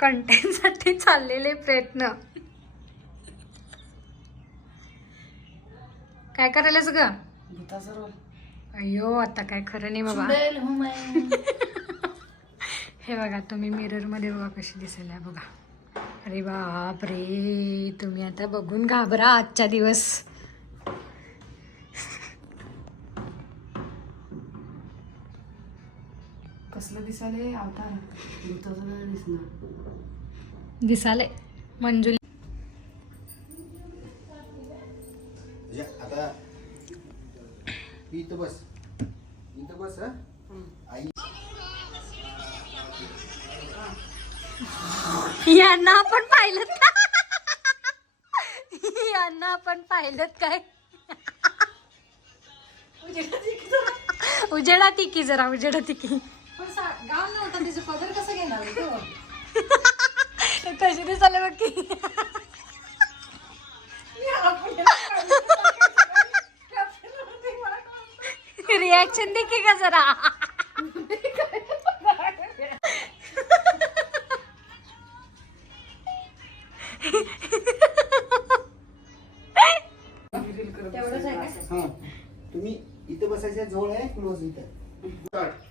कंटेंटसाठी चाललेले प्रयत्न. काय करायलास ग? अय्यो आता काय खरं नाही बाबा. हूं बघा तुम्ही मिररमध्ये बघा कशी दिसेल बघा. अरे बाप रे तुम्ही आता बघून घाबरा आजच्या दिवस. कसलं दिसाले अवतार? भूताचं नाही दिसणार? दिसाले मंजुली. आता इथं बस. इथं बस आई. यांना आपण पाहिलं का? यांना आपण पाहिलं काय? उजेडा तिकी जरा. उजेडा तिकी पण सा- गाव नव्हता तिचं पदर कसं घेणार आहे तो? कशी दिसाले बघ की. रिॲक्शन दे की का जरा. तेवढंच आहे का हा तुम्ही इथं बसायचं जवळ आहे क्लोज इथं स्टार्ट